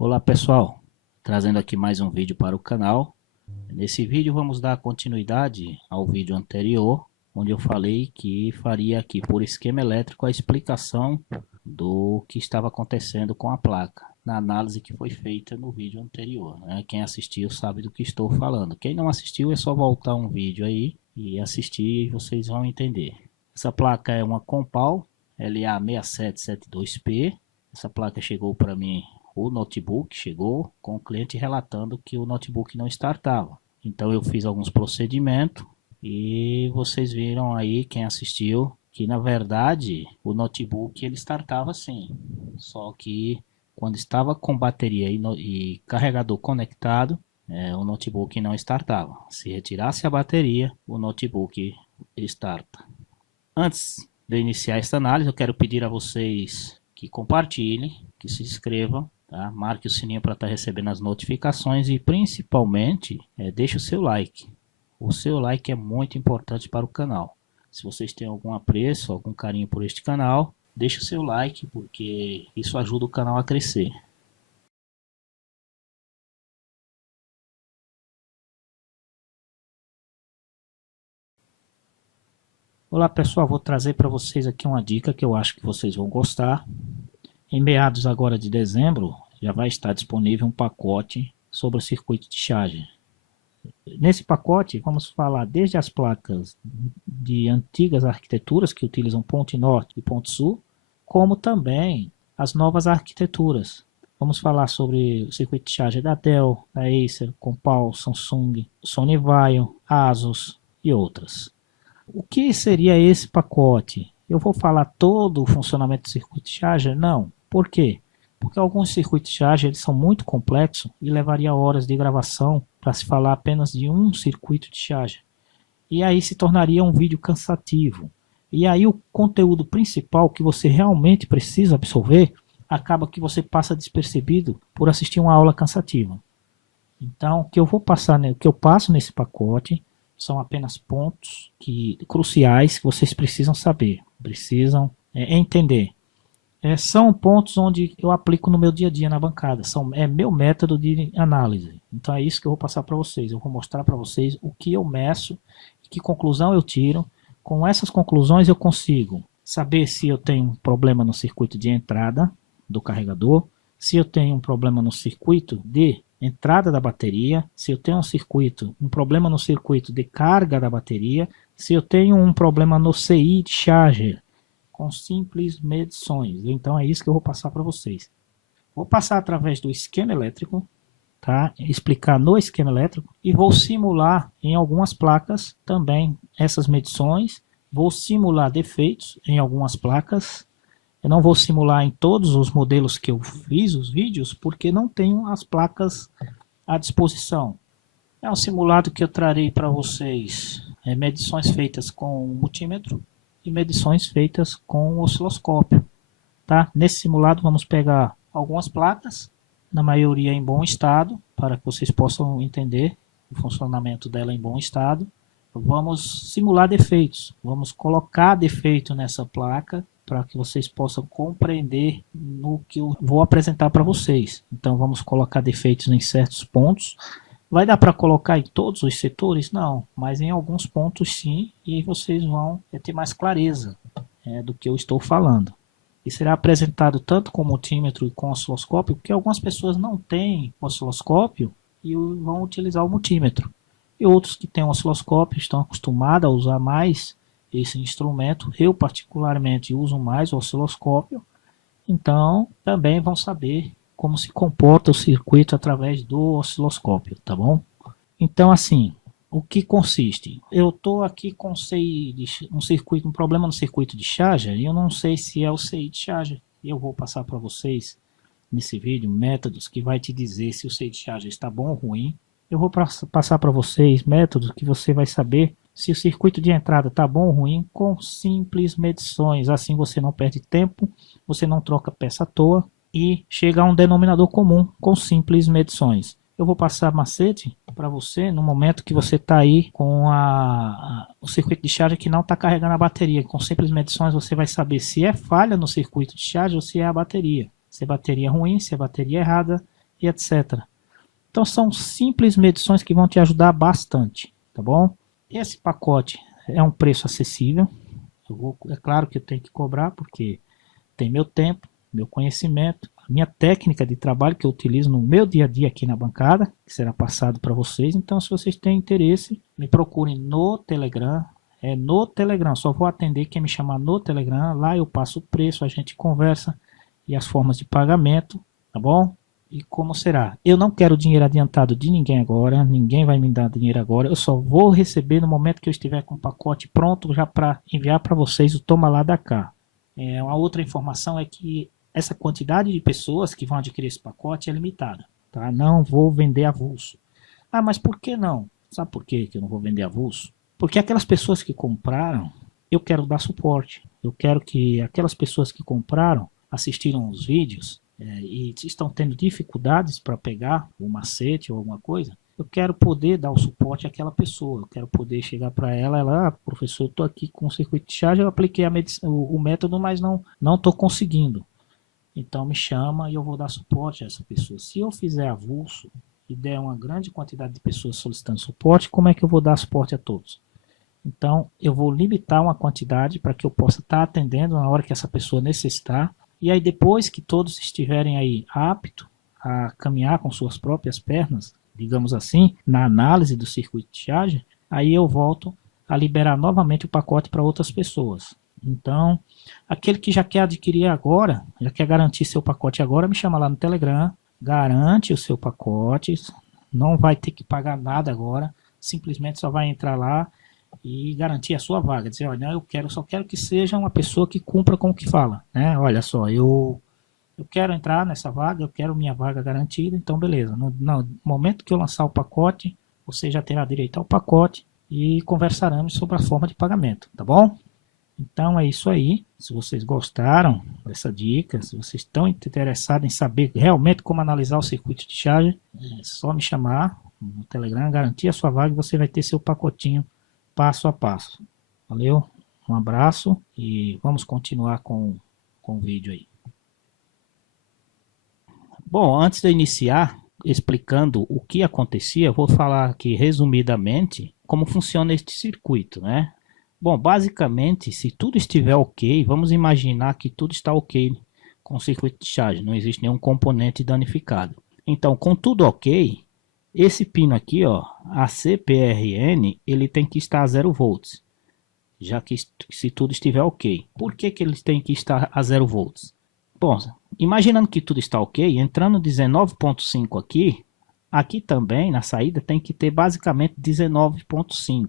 Olá pessoal, trazendo aqui mais um vídeo para o canal. Nesse vídeo vamos dar continuidade ao vídeo anterior, onde eu falei que faria aqui por esquema elétrico a explicação do que estava acontecendo com a placa, na análise que foi feita no vídeo anterior, né? Quem assistiu sabe do que estou falando, quem não assistiu é só voltar um vídeo aí e assistir e vocês vão entender. Essa placa é uma Compal LA6772P. Essa placa chegou para mim, o notebook chegou com o cliente relatando que o notebook não startava. Então eu fiz alguns procedimentos e vocês viram aí, quem assistiu, que na verdade o notebook ele startava sim. Só que quando estava com bateria e carregador conectado, o notebook não startava. Se retirasse a bateria, o notebook starta. Antes de iniciar esta análise, eu quero pedir a vocês que compartilhem, que se inscrevam, tá? Marque o sininho para estar recebendo as notificações e principalmente deixe o seu like. O seu like é muito importante para o canal. Se vocês têm algum apreço, algum carinho por este canal, deixe o seu like porque isso ajuda o canal a crescer. Olá pessoal, vou trazer para vocês aqui uma dica que eu acho que vocês vão gostar. Em meados agora de dezembro, já vai estar disponível um pacote sobre o circuito de charge. Nesse pacote, vamos falar desde as placas de antigas arquiteturas que utilizam ponte norte e ponte sul, como também as novas arquiteturas. Vamos falar sobre o circuito de charge da Dell, da Acer, Compal, Samsung, Sony Vaio, Asus e outras. O que seria esse pacote? Eu vou falar todo o funcionamento do circuito de charger? Não. Por quê? Porque alguns circuitos de charger eles são muito complexos e levaria horas de gravação para se falar apenas de um circuito de charger. E aí se tornaria um vídeo cansativo. E aí o conteúdo principal que você realmente precisa absorver acaba que você passa despercebido por assistir uma aula cansativa. Então, o que eu passo nesse pacote são apenas pontos cruciais que vocês precisam saber, precisam entender. São pontos onde eu aplico no meu dia a dia na bancada, é meu método de análise. Então é isso que eu vou passar para vocês. Eu vou mostrar para vocês o que eu meço, que conclusão eu tiro. Com essas conclusões eu consigo saber se eu tenho um problema no circuito de entrada do carregador, se eu tenho um problema no circuito de entrada da bateria, se eu tenho um problema no circuito de carga da bateria, se eu tenho um problema no CI de charger, com simples medições. Então é isso que eu vou passar para vocês. Vou passar através do esquema elétrico, tá? Explicar no esquema elétrico e vou simular em algumas placas também essas medições. Vou simular defeitos em algumas placas. Eu não vou simular em todos os modelos que eu fiz os vídeos, porque não tenho as placas à disposição. É um simulado que eu trarei para vocês medições feitas com multímetro e medições feitas com osciloscópio. Tá? Nesse simulado vamos pegar algumas placas, na maioria em bom estado, para que vocês possam entender o funcionamento dela em bom estado. Vamos simular defeitos, vamos colocar defeito nessa placa, para que vocês possam compreender no que eu vou apresentar para vocês. Então vamos colocar defeitos em certos pontos. Vai dar para colocar em todos os setores? Não, mas em alguns pontos sim, e vocês vão ter mais clareza do que eu estou falando. E será apresentado tanto com multímetro e com osciloscópio, porque algumas pessoas não têm osciloscópio e vão utilizar o multímetro. E outros que têm osciloscópio estão acostumados a usar mais esse instrumento. Eu particularmente uso mais o osciloscópio, então também vão saber como se comporta o circuito através do osciloscópio, tá bom? Então assim, o que consiste? Eu estou aqui com um problema no circuito de charger e eu não sei se é o CI de charger. Eu vou passar para vocês nesse vídeo métodos que vai te dizer se o CI de charger está bom ou ruim. Eu vou passar para vocês métodos que você vai saber se o circuito de entrada está bom ou ruim com simples medições. Assim você não perde tempo, você não troca peça à toa e chega a um denominador comum com simples medições. Eu vou passar macete para você no momento que você está aí com o circuito de charge que não está carregando a bateria. Com simples medições você vai saber se é falha no circuito de charge ou se é a bateria. Se é bateria ruim, se é bateria errada. e etc. Então são simples medições que vão te ajudar bastante, tá bom? Esse pacote é um preço acessível. É claro que eu tenho que cobrar porque tem meu tempo, meu conhecimento, a minha técnica de trabalho que eu utilizo no meu dia a dia aqui na bancada, que será passado para vocês. Então, se vocês têm interesse, me procurem no Telegram. É no Telegram, só vou atender quem me chamar no Telegram. Lá eu passo o preço, a gente conversa e as formas de pagamento, tá bom? E como será? Eu não quero dinheiro adiantado de ninguém agora, ninguém vai me dar dinheiro agora. Eu só vou receber no momento que eu estiver com o pacote pronto já para enviar para vocês o toma lá da cá. Uma outra informação é que essa quantidade de pessoas que vão adquirir esse pacote é limitada, tá? Não vou vender avulso. Ah, mas por que não? Sabe por que eu não vou vender avulso? Porque aquelas pessoas que compraram, eu quero dar suporte. Eu quero que aquelas pessoas que compraram, assistiram os vídeos e estão tendo dificuldades para pegar o macete ou alguma coisa, eu quero poder dar o suporte àquela pessoa. Eu quero poder chegar para ela, professor, eu estou aqui com o circuito de charge, eu apliquei o método, mas não estou conseguindo. Então me chama e eu vou dar suporte a essa pessoa. Se eu fizer avulso e der uma grande quantidade de pessoas solicitando suporte, como é que eu vou dar suporte a todos? Então eu vou limitar uma quantidade para que eu possa estar atendendo na hora que essa pessoa necessitar. E aí depois que todos estiverem aí aptos a caminhar com suas próprias pernas, digamos assim, na análise do circuito de charge, aí eu volto a liberar novamente o pacote para outras pessoas. Então, aquele que já quer adquirir agora, já quer garantir seu pacote agora, me chama lá no Telegram, garante o seu pacote, não vai ter que pagar nada agora, simplesmente só vai entrar lá e garantir a sua vaga. Dizer, olha, só quero que seja uma pessoa que cumpra com o que fala, né? Olha só, eu quero entrar nessa vaga, eu quero minha vaga garantida, então beleza. No momento que eu lançar o pacote, você já terá direito ao pacote e conversaremos sobre a forma de pagamento, tá bom? Então é isso aí. Se vocês gostaram dessa dica, se vocês estão interessados em saber realmente como analisar o circuito de charge, é só me chamar no Telegram, garantir a sua vaga e você vai ter seu pacotinho passo a passo. Valeu? Um abraço e vamos continuar com o vídeo aí. Bom, antes de iniciar explicando o que acontecia, vou falar aqui resumidamente como funciona este circuito, né? Bom, basicamente, se tudo estiver ok, vamos imaginar que tudo está ok com o circuito de charge, não existe nenhum componente danificado. Então, com tudo ok, esse pino aqui, ó, a CPRN, ele tem que estar a 0 volts, já que se tudo estiver ok. Por que ele tem que estar a 0 volts? Bom, imaginando que tudo está ok, entrando 19.5 aqui também na saída tem que ter basicamente 19.5,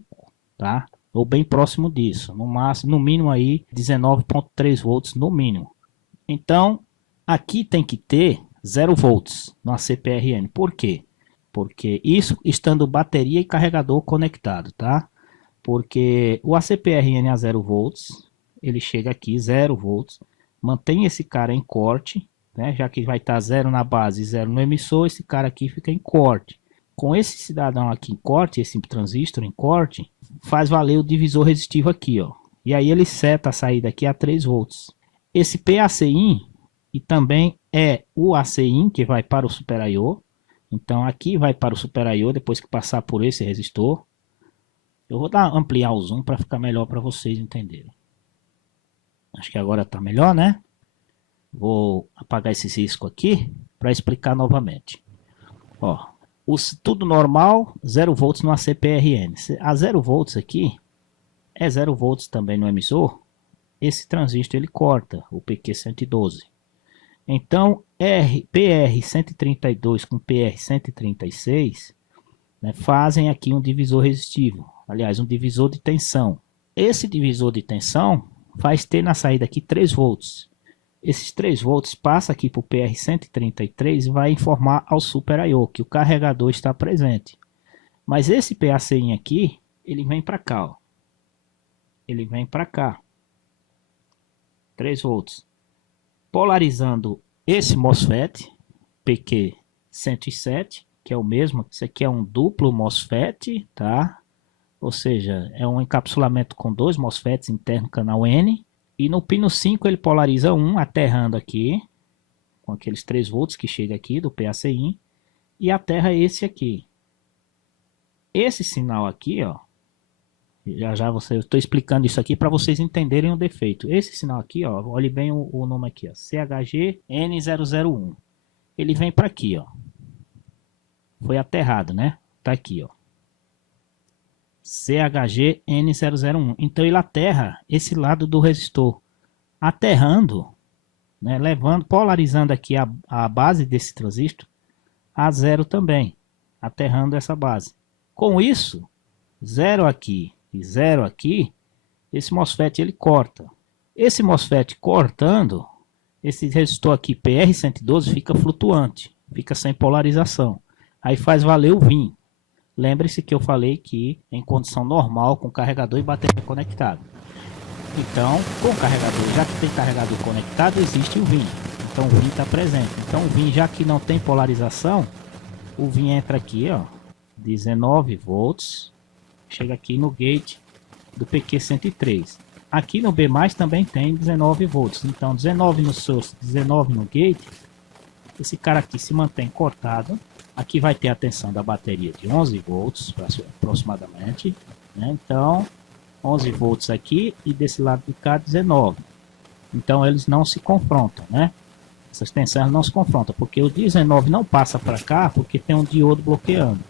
tá? Ou bem próximo disso, no máximo, no mínimo aí 19.3 volts no mínimo. Então, aqui tem que ter 0 volts no ACPRN. Por quê? Porque isso estando bateria e carregador conectado, tá? Porque o ACPRN a 0 volts, ele chega aqui 0 volts, mantém esse cara em corte, né? Já que vai estar 0 na base e 0 no emissor, esse cara aqui fica em corte. Com esse cidadão aqui em corte, esse transistor em corte, faz valer o divisor resistivo aqui, ó. E aí ele seta a saída aqui a 3 volts. Esse PACIN e também é o ACIN que vai para o Super I/O. Então aqui vai para o Super I/O depois que passar por esse resistor. Eu vou ampliar o zoom para ficar melhor para vocês entenderem. Acho que agora está melhor, né? Vou apagar esse risco aqui para explicar novamente. Ó, tudo normal, 0 volts no ACPRN. A 0 volts aqui é 0 volts também no emissor. Esse transistor ele corta o PQ112. Então, PR132 com PR136, né, fazem aqui um divisor resistivo. Aliás, um divisor de tensão. Esse divisor de tensão faz ter na saída aqui 3 volts. Esses 3 volts passa aqui para o PR133 e vai informar ao Super I/O que o carregador está presente. Mas esse PACin aqui, ele vem para cá, ó. Ele vem para cá. 3 volts. Polarizando esse MOSFET, PQ107, que é o mesmo. Isso aqui é um duplo MOSFET, tá? Ou seja, é um encapsulamento com 2 MOSFETs interno canal N. E no pino 5 ele polariza um, aterrando aqui, com aqueles 3 volts que chega aqui do PACI, e a terra é esse aqui. Esse sinal aqui, ó, eu estou explicando isso aqui para vocês entenderem o defeito. Esse sinal aqui, ó, olhe bem o nome aqui, ó, CHG-N001. Ele vem para aqui, ó. Foi aterrado, né? Tá aqui, ó. CHG-N001. Então ele aterra esse lado do resistor. Aterrando, né, levando, polarizando aqui a base desse transistor a 0 também, aterrando essa base. Com isso, 0 aqui e 0 aqui, esse MOSFET ele corta. Esse MOSFET cortando, esse resistor aqui PR112 fica flutuante, fica sem polarização. Aí faz valer o VIN. Lembre-se que eu falei que em condição normal, com carregador e bateria conectado. Então, com o carregador, já que tem carregador conectado, existe o VIN. Então o VIN está presente. Então o VIN, já que não tem polarização, o VIN entra aqui, ó, 19 volts, chega aqui no gate do PQ103. Aqui no B+, também tem 19 volts. Então 19 no source, 19 no gate. Esse cara aqui se mantém cortado. Aqui vai ter a tensão da bateria de 11 volts aproximadamente, né? Então 11 volts aqui e desse lado de cá 19. Então eles não se confrontam, né? Essas tensões não se confrontam, porque o 19 não passa para cá porque tem um diodo bloqueando.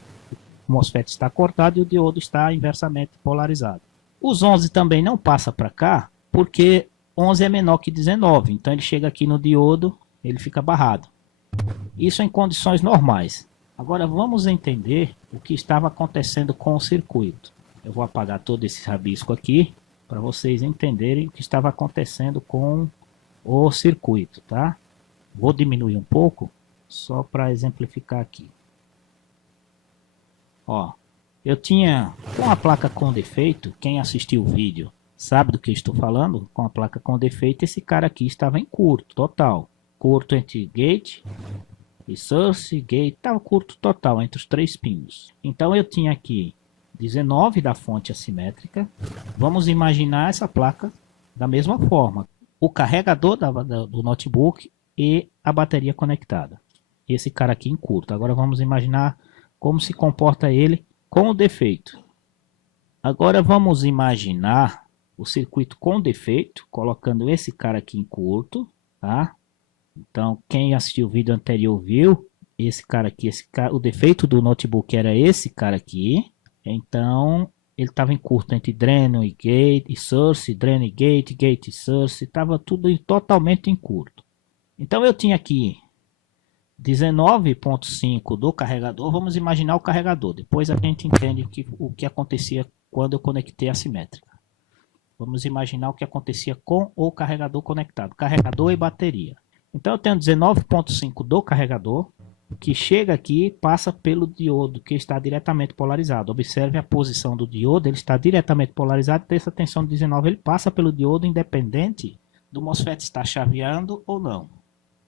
O MOSFET está cortado e o diodo está inversamente polarizado. Os 11 também não passa para cá porque 11 é menor que 19. Então ele chega aqui no diodo, ele fica barrado. Isso em condições normais. Agora vamos entender o que estava acontecendo com o circuito. Eu vou apagar todo esse rabisco aqui para vocês entenderem o que estava acontecendo com o circuito, tá? Vou diminuir um pouco só para exemplificar aqui. Ó, eu tinha com a placa com defeito, quem assistiu o vídeo sabe do que estou falando. Com a placa com defeito, esse cara aqui estava em curto total, curto entre gate e source, gate, estava curto total entre os 3 pinos. Então eu tinha aqui 19 da fonte assimétrica. Vamos imaginar essa placa da mesma forma, o carregador do notebook e a bateria conectada. Esse cara aqui em curto. Agora vamos imaginar como se comporta ele com o defeito. Agora vamos imaginar o circuito com defeito, colocando esse cara aqui em curto, tá? Então, quem assistiu o vídeo anterior viu esse cara aqui, o defeito do notebook era esse cara aqui. Então, ele estava em curto entre dreno e gate e source, dreno e gate, gate e source, estava tudo totalmente em curto. Então, eu tinha aqui 19.5 do carregador. Vamos imaginar o carregador, depois a gente entende o que acontecia quando eu conectei a assimétrica. Vamos imaginar o que acontecia com o carregador conectado, carregador e bateria. Então eu tenho 19.5 do carregador, que chega aqui, passa pelo diodo, que está diretamente polarizado. Observe a posição do diodo, ele está diretamente polarizado, tem essa tensão de 19, ele passa pelo diodo independente do MOSFET estar chaveando ou não.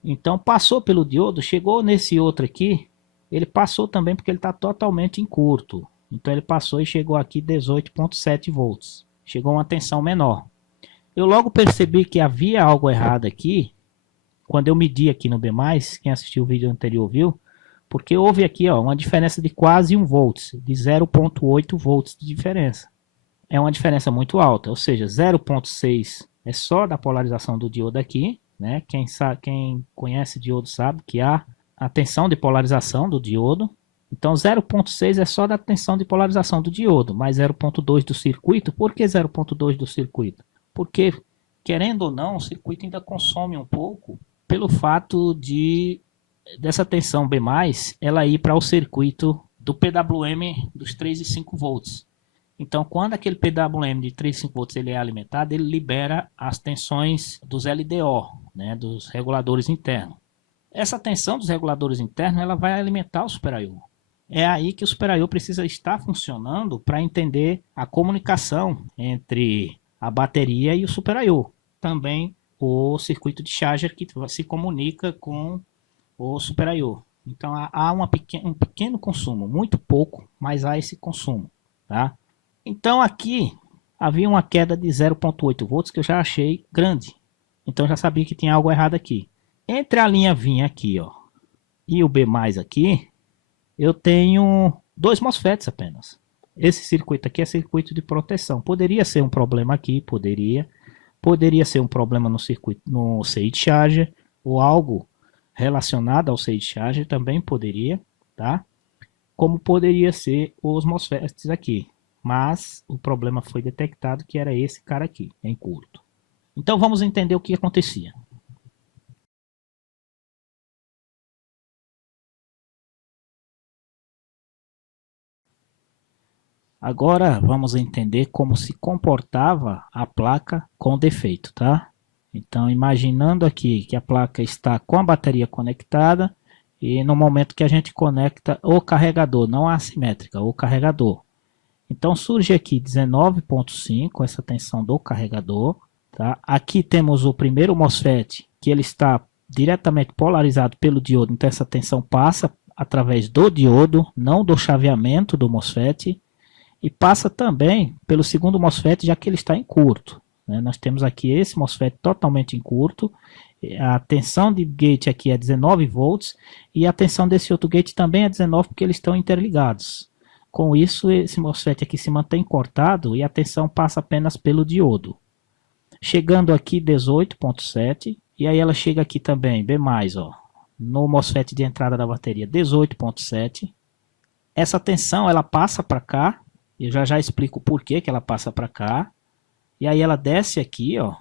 Então passou pelo diodo, chegou nesse outro aqui, ele passou também porque ele está totalmente em curto. Então ele passou e chegou aqui 18.7 volts, chegou a uma tensão menor. Eu logo percebi que havia algo errado aqui, quando eu medi aqui no B+, quem assistiu o vídeo anterior viu, porque houve aqui, ó, uma diferença de quase 1 volts, de 0.8 volts de diferença. É uma diferença muito alta, ou seja, 0.6 é só da polarização do diodo aqui, né? Quem conhece diodo sabe que há a tensão de polarização do diodo. Então 0.6 é só da tensão de polarização do diodo, mais 0.2 do circuito. Por que 0.2 do circuito? Porque, querendo ou não, o circuito ainda consome um pouco pelo fato dessa tensão B+, ela ir para o circuito do PWM dos 3 e 5 volts. Então, quando aquele PWM de 3 e 5 volts ele é alimentado, ele libera as tensões dos LDO, né, dos reguladores internos. Essa tensão dos reguladores internos ela vai alimentar o Super I/O. É aí que o Super I/O precisa estar funcionando para entender a comunicação entre a bateria e o Super I/O. Também o circuito de charger que se comunica com o Super I/O. Então há um pequeno consumo, muito pouco, mas há esse consumo, tá? Então aqui havia uma queda de 0.8 volts que eu já achei grande. Então eu já sabia que tinha algo errado aqui. Entre a linha vinha aqui, ó, e o B+ aqui, eu tenho dois MOSFETs apenas. Esse circuito aqui é circuito de proteção. Poderia ser um problema aqui, poderia ser um problema no circuito, no CI de charger, ou algo relacionado ao CI de charger também poderia, tá? Como poderia ser os MOSFETs aqui. Mas o problema foi detectado que era esse cara aqui, em curto. Então vamos entender o que acontecia. Agora vamos entender como se comportava a placa com defeito, tá? Então, imaginando aqui que a placa está com a bateria conectada e no momento que a gente conecta o carregador, não a assimétrica, o carregador. Então surge aqui 19.5, essa tensão do carregador, tá? Aqui temos o primeiro MOSFET, que ele está diretamente polarizado pelo diodo, então essa tensão passa através do diodo, não do chaveamento do MOSFET. E passa também pelo segundo MOSFET, já que ele está em curto. Né? Nós temos aqui esse MOSFET totalmente em curto. A tensão de gate aqui é 19 volts. E a tensão desse outro gate também é 19 porque eles estão interligados. Com isso, esse MOSFET aqui se mantém cortado e a tensão passa apenas pelo diodo. Chegando aqui 18.7. E aí ela chega aqui também, B+, ó, no MOSFET de entrada da bateria 18.7. Essa tensão ela passa para cá. Eu já explico por que ela passa para cá. E aí ela desce aqui, ó.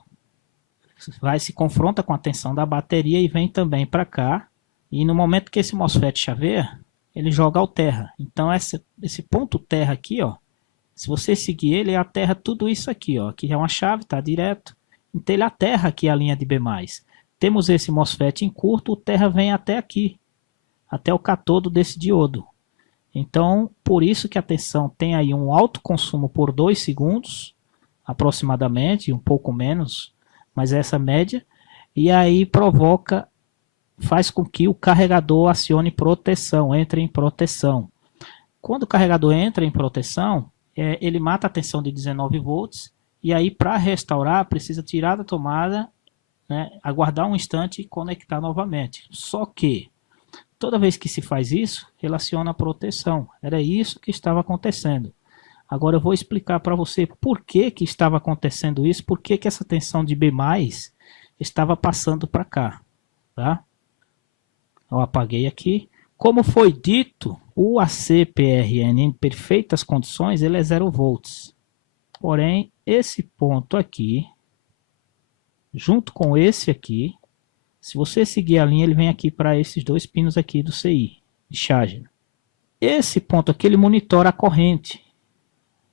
Vai se confronta com a tensão da bateria e vem também para cá. E no momento que esse MOSFET chaveia, ele joga ao terra. Então esse ponto terra aqui, ó. Se você seguir ele aterra tudo isso aqui, ó. Aqui é uma chave, tá direto. Então ele aterra aqui a linha de B+. Temos esse MOSFET em curto, o terra vem até aqui. Até o catodo desse diodo. Então, por isso que a tensão tem aí um alto consumo por 2 segundos, aproximadamente, um pouco menos, mas essa média, e aí faz com que o carregador acione proteção, entre em proteção. Quando o carregador entra em proteção, ele mata a tensão de 19 volts, e aí para restaurar precisa tirar da tomada, né, aguardar um instante e conectar novamente. Só que toda vez que se faz isso, relaciona a proteção. Era isso que estava acontecendo. Agora eu vou explicar para você por que estava acontecendo isso, por que essa tensão de B+, estava passando para cá. Tá? Eu apaguei aqui. Como foi dito, o ACPRN em perfeitas condições, ele é 0 volts. Porém, esse ponto aqui, junto com esse aqui, se você seguir a linha, ele vem aqui para esses dois pinos aqui do CI, de charger. Esse ponto aqui, ele monitora a corrente.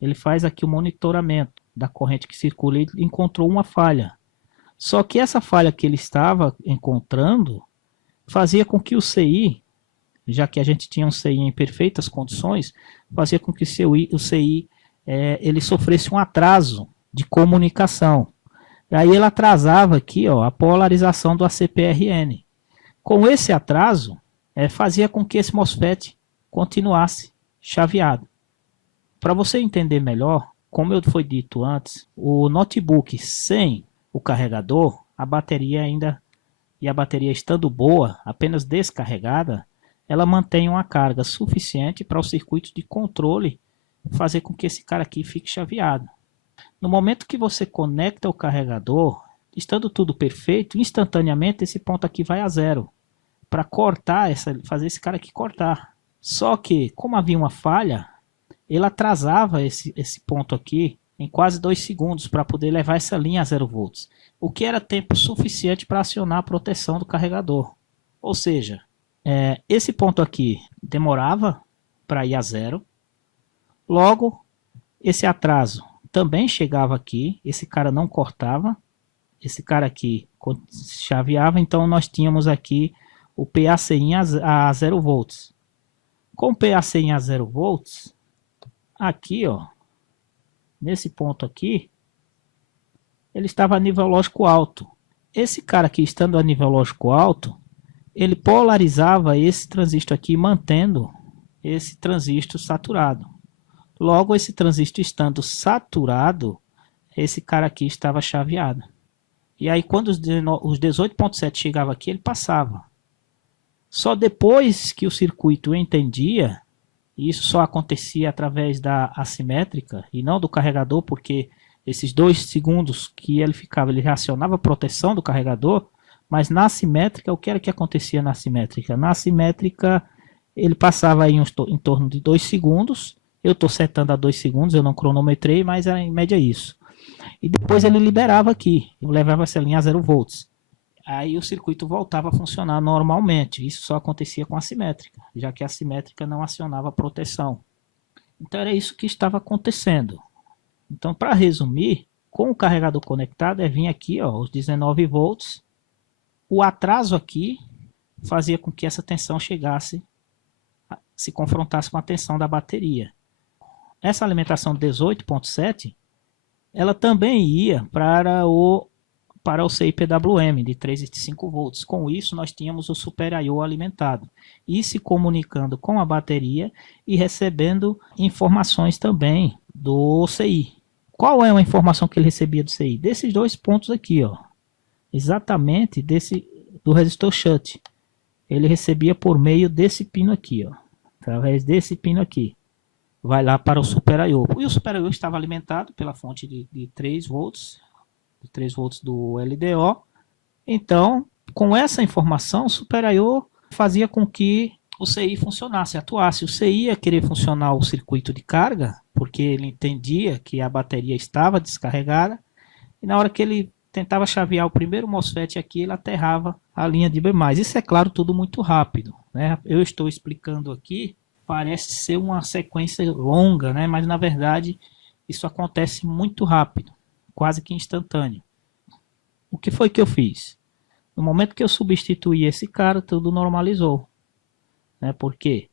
Ele faz aqui o monitoramento da corrente que circula e encontrou uma falha. Só que essa falha que ele estava encontrando fazia com que o CI, já que a gente tinha um CI em perfeitas condições, fazia com que o CI ele sofresse um atraso de comunicação. E aí ele atrasava aqui, ó, a polarização do ACPRN. Com esse atraso, fazia com que esse MOSFET continuasse chaveado. Para você entender melhor, como eu foi dito antes, o notebook sem o carregador, a bateria estando boa, apenas descarregada, ela mantém uma carga suficiente para o circuito de controle fazer com que esse cara aqui fique chaveado. No momento que você conecta o carregador, estando tudo perfeito, instantaneamente esse ponto aqui vai a zero. Para cortar, fazer esse cara aqui cortar. Só que, como havia uma falha, ele atrasava esse ponto aqui em quase 2 segundos para poder levar essa linha a 0 volts. O que era tempo suficiente para acionar a proteção do carregador. Ou seja, esse ponto aqui demorava para ir a zero. Logo, esse atraso também chegava aqui, esse cara não cortava, esse cara aqui chaveava, então nós tínhamos aqui o PACI a 0 volts. Com o PACI a 0 volts, aqui, ó, nesse ponto aqui, ele estava a nível lógico alto. Esse cara aqui, estando a nível lógico alto, ele polarizava esse transistor aqui, mantendo esse transistor saturado. Logo, esse transistor estando saturado, esse cara aqui estava chaveado. E aí quando os 18.7 chegava aqui, ele passava. Só depois que o circuito entendia, e isso só acontecia através da assimétrica e não do carregador, porque esses 2 segundos que ele ficava, ele reacionava a proteção do carregador, mas na assimétrica, o que era que acontecia na assimétrica? Na assimétrica, ele passava aí em torno de 2 segundos, eu estou setando a 2 segundos, eu não cronometrei, mas era em média isso. E depois ele liberava aqui, eu levava essa linha a 0 volts. Aí o circuito voltava a funcionar normalmente. Isso só acontecia com a assimétrica, já que a assimétrica não acionava a proteção. Então era isso que estava acontecendo. Então, para resumir, com o carregador conectado, vir aqui, ó, os 19 volts. O atraso aqui fazia com que essa tensão chegasse, se confrontasse com a tensão da bateria. Essa alimentação 18.7, ela também ia para o CI-PWM de 3,5 volts. Com isso, nós tínhamos o Super I/O alimentado e se comunicando com a bateria e recebendo informações também do CI. Qual é a informação que ele recebia do CI? Desses 2 pontos aqui, ó. Exatamente do resistor shut. Ele recebia por meio desse pino aqui, ó. Através desse pino aqui. Vai lá para o Super I/O. E o Super I/O estava alimentado pela fonte de 3 volts. 3 volts do LDO. Então, com essa informação, o Super I/O fazia com que o CI funcionasse, atuasse. O CI ia querer funcionar o circuito de carga, porque ele entendia que a bateria estava descarregada, e na hora que ele tentava chavear o primeiro MOSFET aqui, ele aterrava a linha de B+. Isso é claro, tudo muito rápido, né? Eu estou explicando aqui, parece ser uma sequência longa, né? Mas na verdade isso acontece muito rápido, quase que instantâneo. O que foi que eu fiz? No momento que eu substituí esse cara, tudo normalizou, né? Porque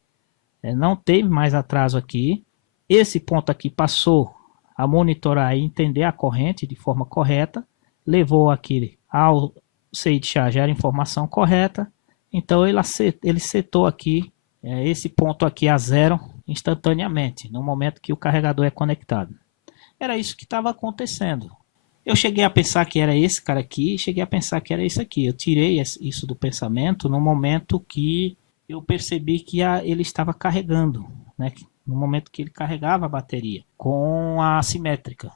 não teve mais atraso aqui. Esse ponto aqui passou a monitorar e entender a corrente de forma correta, levou aquele ao CI de charge a informação correta, então ele setou aqui esse ponto aqui a 0 instantaneamente, no momento que o carregador é conectado. Era isso que estava acontecendo. Eu cheguei a pensar que era esse cara aqui, cheguei a pensar que era esse aqui. Eu tirei isso do pensamento no momento que eu percebi que ele estava carregando, né? No momento que ele carregava a bateria com a assimétrica.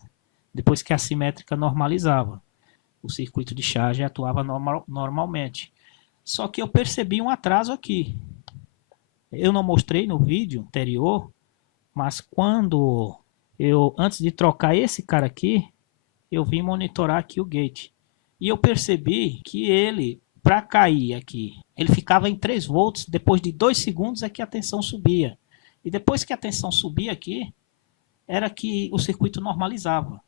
Depois que a assimétrica normalizava, o circuito de charge atuava normalmente. Só que eu percebi um atraso aqui. Eu não mostrei no vídeo anterior, mas antes de trocar esse cara aqui, eu vim monitorar aqui o gate. E eu percebi que ele, para cair aqui, ele ficava em 3 volts, depois de 2 segundos é que a tensão subia. E depois que a tensão subia aqui, era que o circuito normalizava.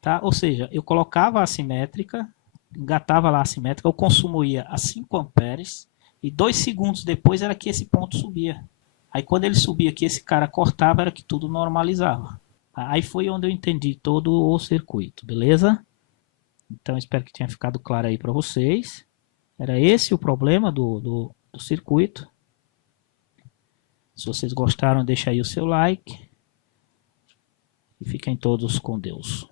Tá? Ou seja, eu colocava a assimétrica, engatava lá a assimétrica, o consumo ia a 5 amperes, e 2 segundos depois era que esse ponto subia. Aí quando ele subia aqui, esse cara cortava, era que tudo normalizava. Aí foi onde eu entendi todo o circuito, beleza? Então espero que tenha ficado claro aí para vocês. Era esse o problema do circuito. Se vocês gostaram, deixa aí o seu like. E fiquem todos com Deus.